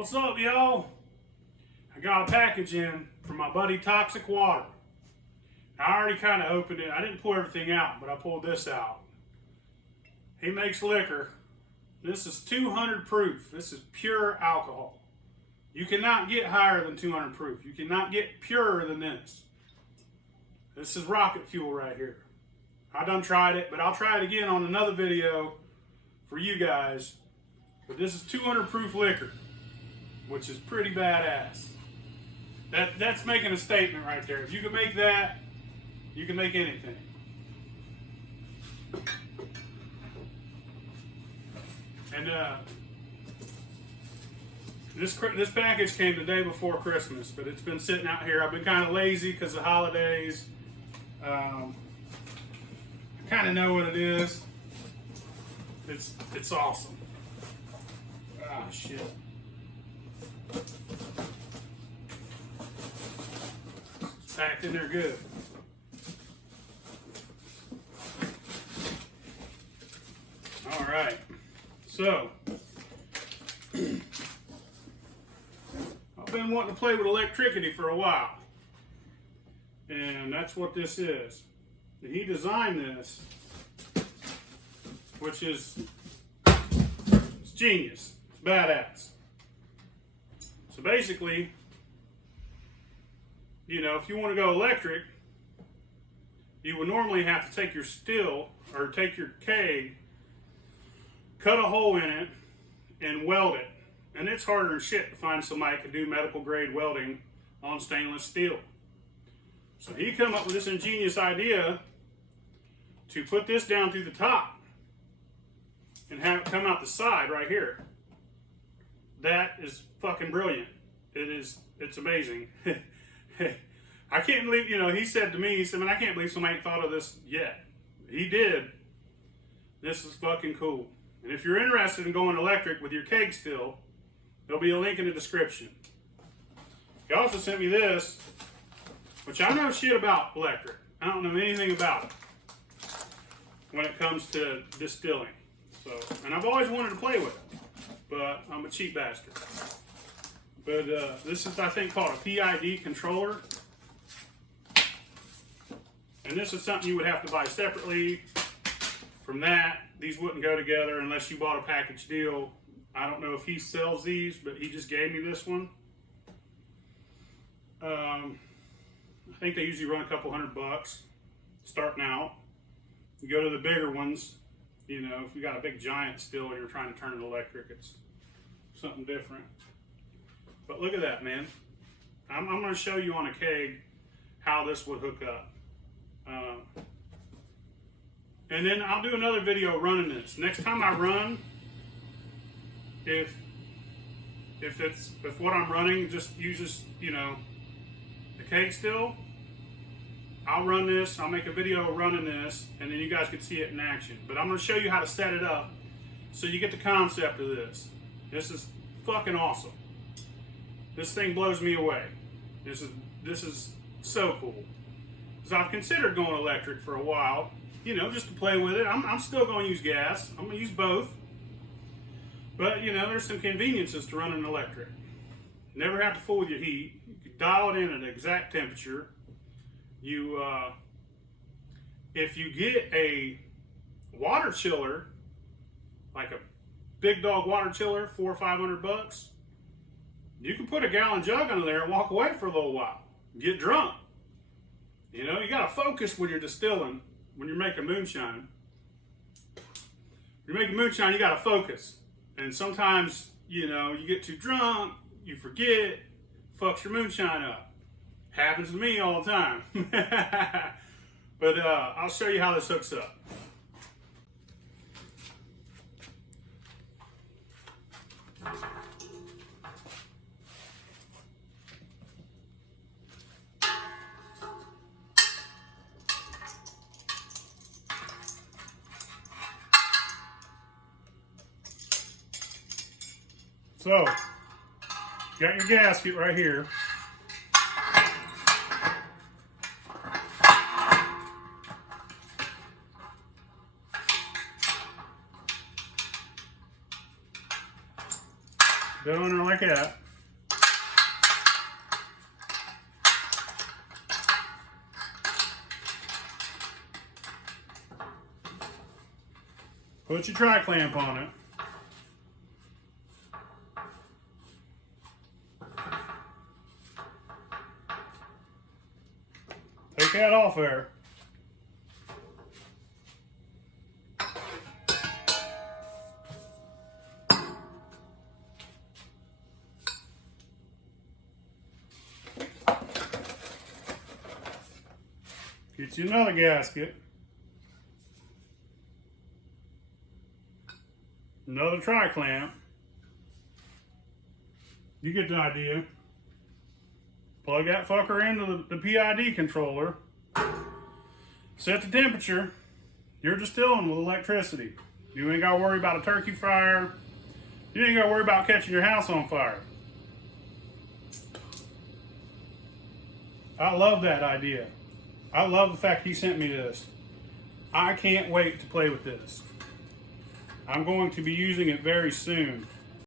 What's up, y'all? I got a package in from my buddy Toxicwater. I already kind of opened it. I didn't pull everything out, but I pulled this out. He makes liquor. This is 200 proof. This is pure alcohol. You cannot get higher than 200 proof. You cannot get purer than this. This is rocket fuel right here. I done tried it, but I'll try it again on another video for you guys. But this is 200 proof liquor, which is pretty badass. That's making a statement right there. If you can make that, you can make anything. And this package came the day before Christmas, but it's been sitting out here. I've been kind of lazy because of the holidays. I kind of know what it is. It's awesome. Ah, shit. It's packed in there good. All right. So, I've been wanting to play with electricity for a while. And that's what this is. He designed this, which is it's genius. It's badass. So basically, you know, if you want to go electric, you would normally have to take your still or take your keg, cut a hole in it, and weld it. And it's harder than shit to find somebody that can do medical grade welding on stainless steel. So he come up with this ingenious idea to put this down through the top and have it come out the side right here. That is fucking brilliant. It's amazing. I can't believe, you know, he said to me, he said, man, I can't believe somebody ain't thought of this yet. He did. This is fucking cool. And if you're interested in going electric with your kegstill, there'll be a link in the description. He also sent me this, which I know shit about electric. I don't know anything about it when it comes to distilling. So, and I've always wanted to play with it, but I'm a cheap bastard. But this is, I think, called a PID controller. And this is something you would have to buy separately from that. These wouldn't go together unless you bought a package deal. I don't know if he sells these, but he just gave me this one. I think they usually run a couple $100 starting out. You go to the bigger ones, you know, if you got a big giant still and you're trying to turn it electric, it's something different. But look at that, man. I'm going to show you on a keg how this would hook up. And then I'll do another video running this. Next time I run, if what I'm running just uses, you know, the kegstill, I'll run this, I'll make a video running this, and then you guys can see it in action. But I'm going to show you how to set it up so you get the concept of this. This is fucking awesome. This thing blows me away. This is so cool. Because I've considered going electric for a while, you know, just to play with it. I'm still going to use gas. I'm going to use both. But, you know, there's some conveniences to running electric. Never have to fool with your heat. You can dial it in at an exact temperature. You, if you get a water chiller, like a big dog water chiller, $400 or $500, you can put a gallon jug under there and walk away for a little while. Get drunk. You know, you got to focus when you're distilling, when you're making moonshine. When you're making moonshine, you got to focus. And sometimes, you know, you get too drunk, you forget, fucks your moonshine up. Happens to me all the time. But I'll show you how this hooks up. So, got your gasket right here. Been go in there like that. Put your tri-clamp on it. Take that off there. Get you another gasket. Another tri-clamp. You get the idea. Plug that fucker into the PID controller. Set the temperature. You're distilling with electricity. You ain't got to worry about a turkey fire. You ain't got to worry about catching your house on fire. I love that idea. I love the fact he sent me this. I can't wait to play with this. I'm going to be using it very soon.